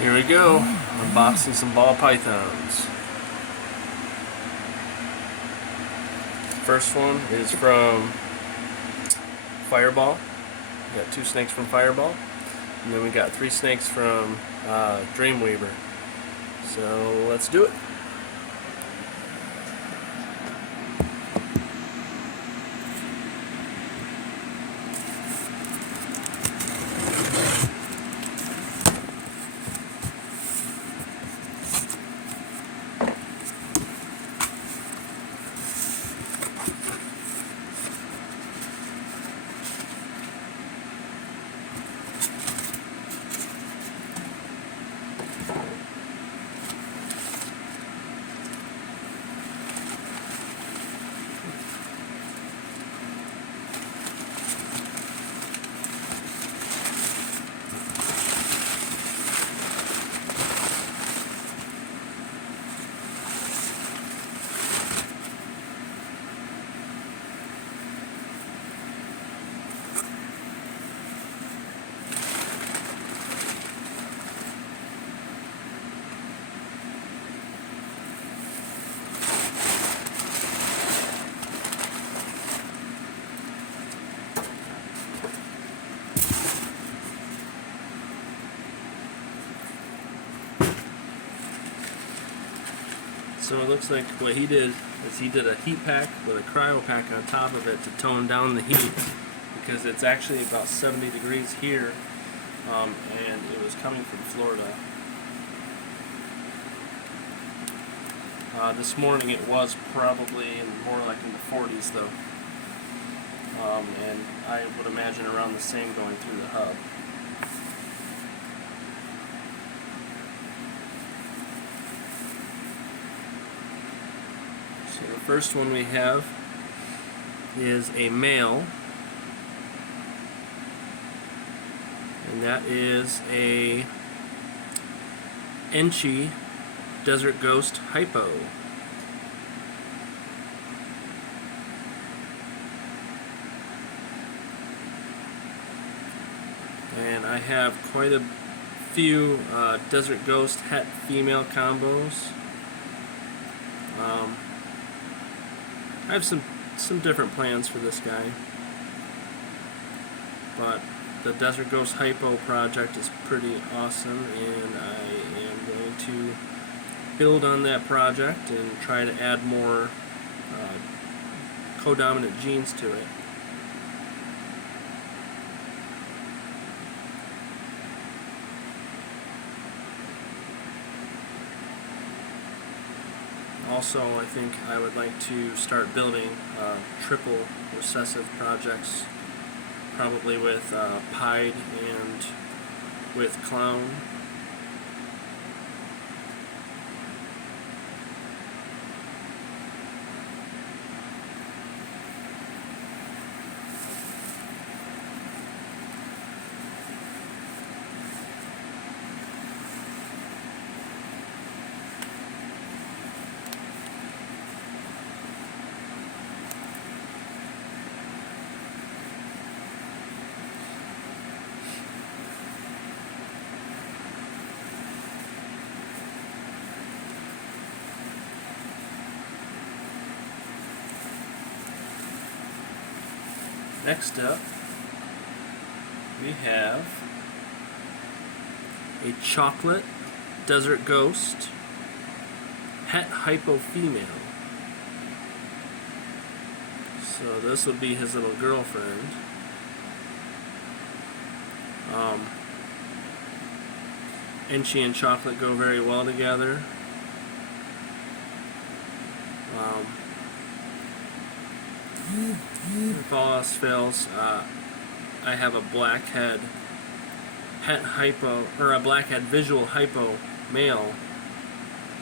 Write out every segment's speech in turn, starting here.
Here we go, unboxing some ball pythons. First one is from Fireball. We got 2 snakes from Fireball, and then we got 3 snakes from Dreamweaver. So let's do it. So it looks like what he did is he did a heat pack with a cryo pack on top of it to tone down the heat, because it's actually about 70 degrees here, and it was coming from Florida. This morning it was probably more like in the 40s though, and I would imagine around the same going through the hub. So the first one we have is a male, and that is a Inchi Desert Ghost Hypo. And I have quite a few Desert Ghost het female combos. I have some different plans for this guy, but the Desert Ghost Hypo project is pretty awesome, and I am going to build on that project and try to add more codominant genes to it. Also, I think I would like to start building triple recessive projects, probably with Pied and with Clown. Next up, we have a chocolate Desert Ghost het hypo female. So this would be his little girlfriend. Inchi and chocolate go very well together. If all else fails, I have a blackhead het hypo, or a blackhead visual hypo male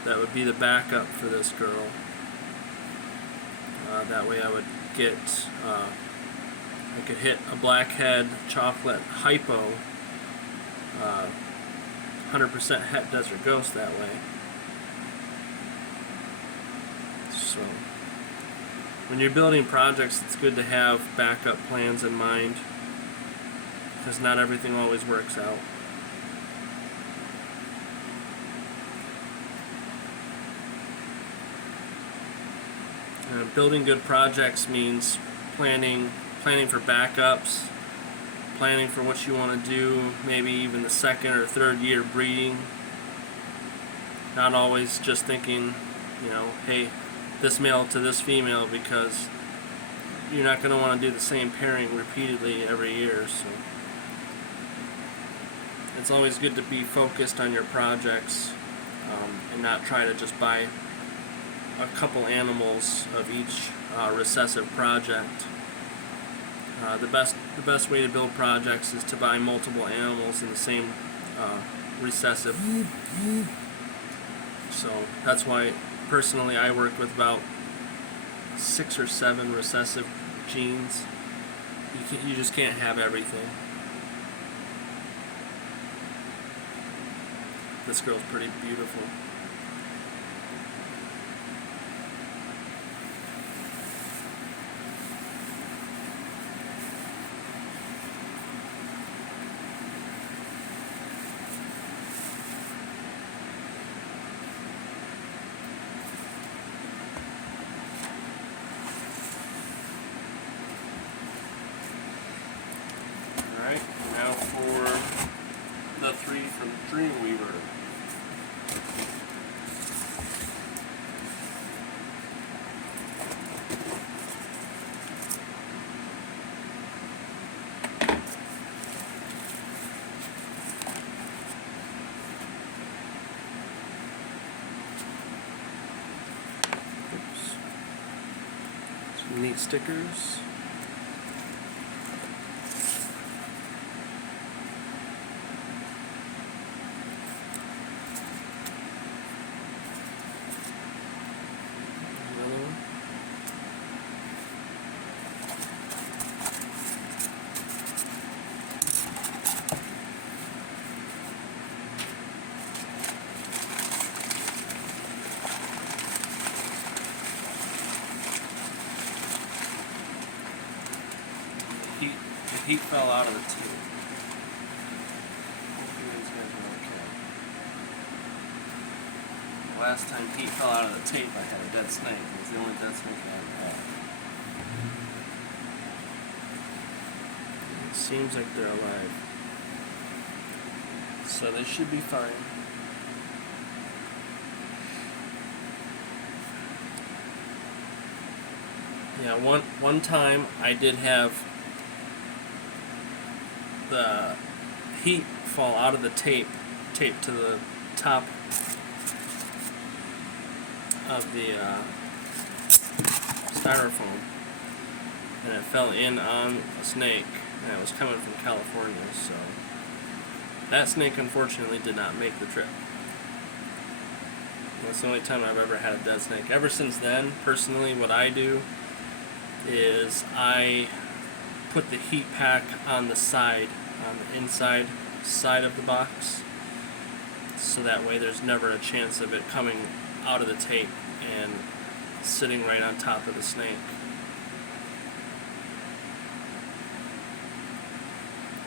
that would be the backup for this girl. That way I would get, I could hit a blackhead chocolate hypo, 100% het Desert Ghost that way. So when you're building projects, it's good to have backup plans in mind, because not everything always works out. Building good projects means planning for backups, planning for what you want to do, maybe even the second or third year breeding. Not always just thinking, hey, this male to this female, because you're not going to want to do the same pairing repeatedly every year. So it's always good to be focused on your projects, and not try to just buy a couple animals of each recessive project. The best way to build projects is to buy multiple animals in the same recessive. So that's why personally I work with about 6 or 7 recessive genes. You just can't have everything. This girl's pretty beautiful. Alright, now for the 3 from Dreamweaver. Oops. Some neat stickers. The heat fell out of the tape. Hopefully these guys are okay. The last time heat fell out of the tape, I had a dead snake. It was the only dead snake I ever had. It seems like they're alive. So they should be fine. Yeah, one time I did have the heat fall out of the tape to the top of the styrofoam, and it fell in on a snake, and it was coming from California, so that snake unfortunately did not make the trip. That's the only time I've ever had a dead snake. Ever since then, personally, what I do is I put the heat pack on the side, on the inside side of the box, so that way there's never a chance of it coming out of the tape and sitting right on top of the snake.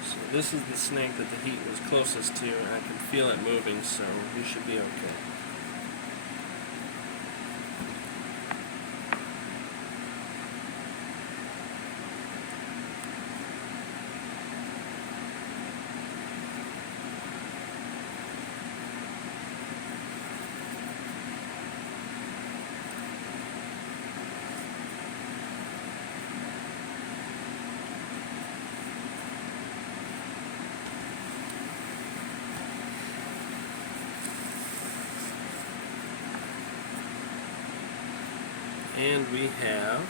So this is the snake that the heat was closest to, and I can feel it moving, so you should be okay. And we have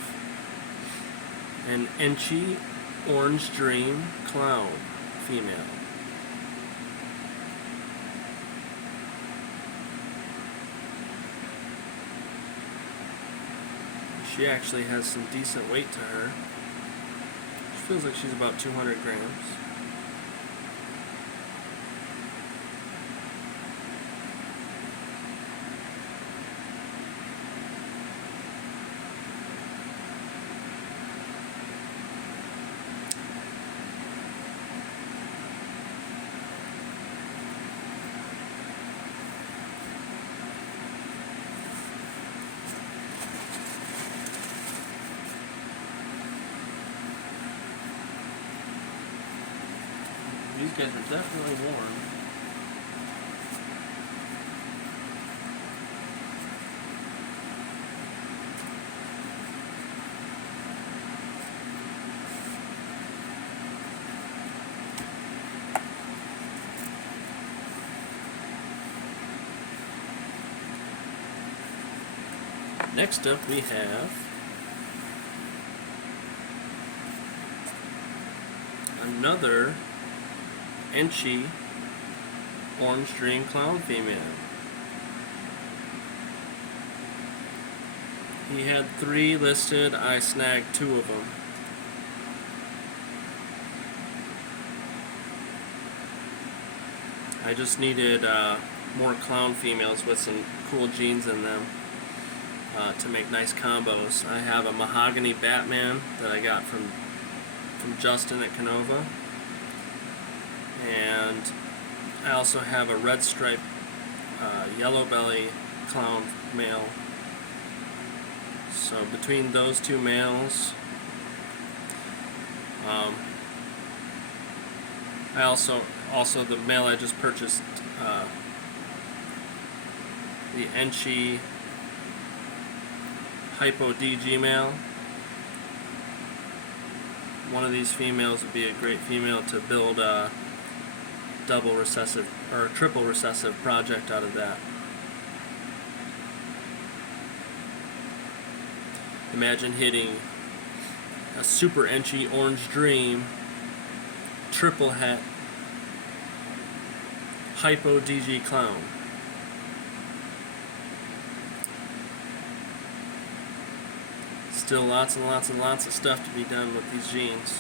an Inchi Orange Dream Clown female. She actually has some decent weight to her. She feels like she's about 200 grams. these guys are definitely warm. Next up we have another Inchi orange dream clown female. He had 3 listed, I snagged 2 of them. I just needed more clown females with some cool genes in them to make nice combos. I have a mahogany Batman that I got from Justin at Canova, and I also have a red stripe yellow belly clown male. So between those 2 males, I also the male I just purchased, the Inchi Hypo DG male. One of these females would be a great female to build a double recessive or a triple recessive project out of that. Imagine hitting a super Inchi orange dream triple het Hypo DG clown. Still lots and lots and lots of stuff to be done with these genes.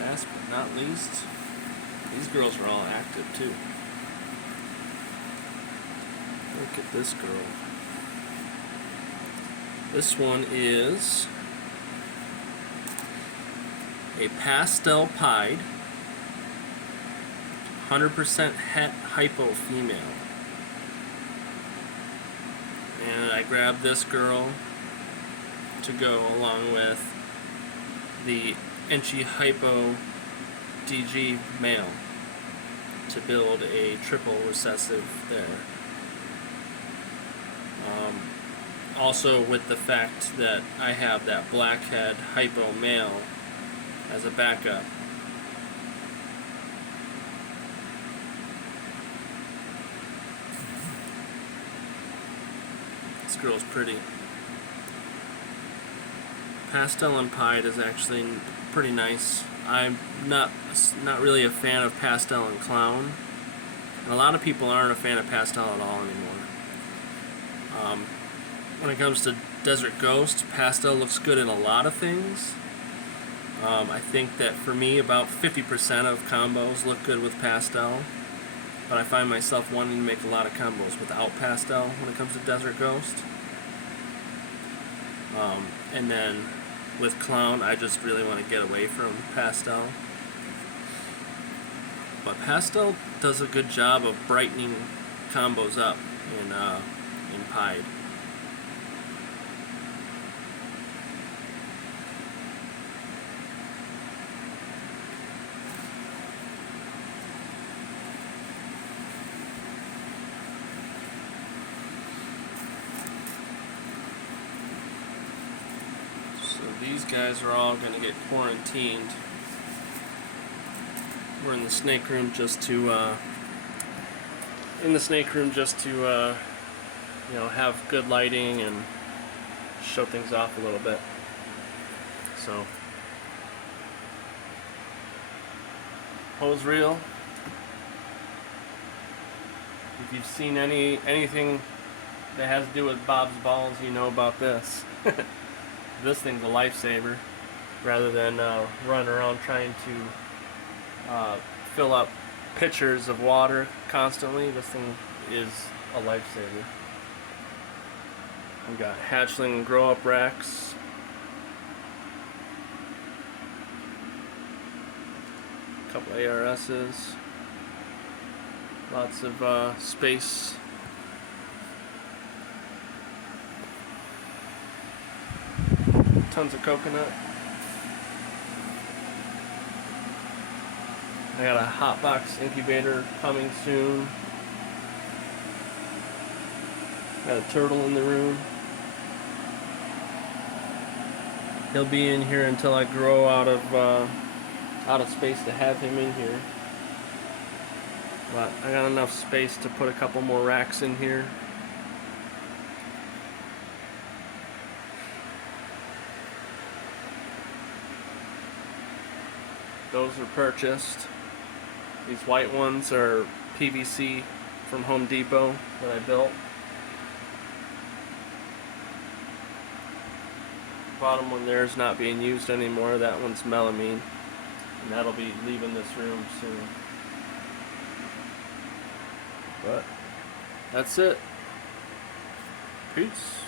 Last but not least, these girls are all active too. Look at this girl. This one is a pastel pied, 100% het hypo female. And I grabbed this girl to go along with the Inchi Hypo DG male to build a triple recessive there. Also with the fact that I have that blackhead hypo male as a backup. This girl's pretty. Pastel and pied is actually pretty nice. I'm not really a fan of pastel and clown, and a lot of people aren't a fan of pastel at all anymore. When it comes to Desert Ghost, pastel looks good in a lot of things. I think that for me about 50% of combos look good with pastel, but I find myself wanting to make a lot of combos without pastel when it comes to Desert Ghost. And then with clown, I just really want to get away from pastel. But pastel does a good job of brightening combos up in pied. These guys are all going to get quarantined. We're in the snake room just to you know, have good lighting and show things off a little bit. So, hose reel. If you've seen anything that has to do with Bob's balls, you know about this. This thing's a lifesaver. Rather than run around trying to fill up pitchers of water constantly, this thing is a lifesaver. We got hatchling grow-up racks couple ARSs. Lots of space. Tons of coconut. I got a hot box incubator coming soon. Got a turtle in the room. He'll be in here until I grow out of space to have him in here. But I got enough space to put a couple more racks in here. Those are purchased. These white ones are PVC from Home Depot that I built. Bottom one there is not being used anymore. That one's melamine, and that'll be leaving this room soon. But that's it. Peace.